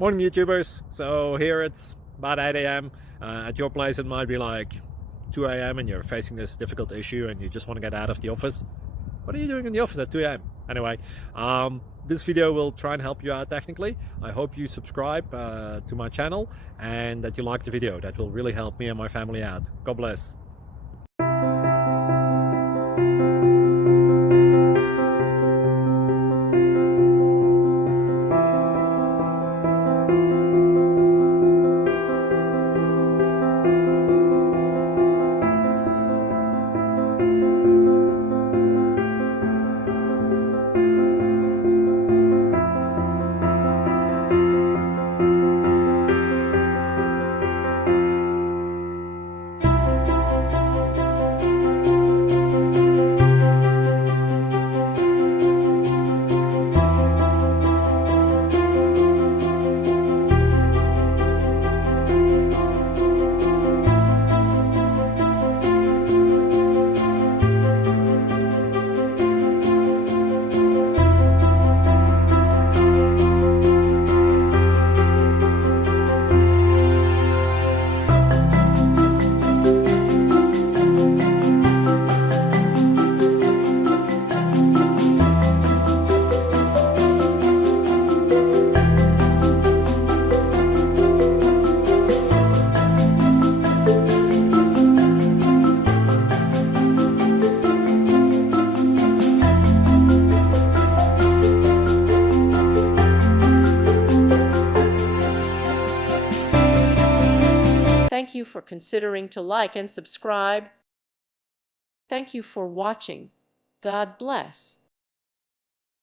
Morning YouTubers. So here it's about 8 a.m. At your place it might be like 2 a.m. and you're facing this difficult issue and you just want to get out of the office. What are you doing in the office at 2 a.m.? Anyway, this video will try and help you out technically. I hope you subscribe to my channel and that you like the video. That will really help me and my family out. God bless. Thank you for considering to like and subscribe. Thank you for watching. God bless.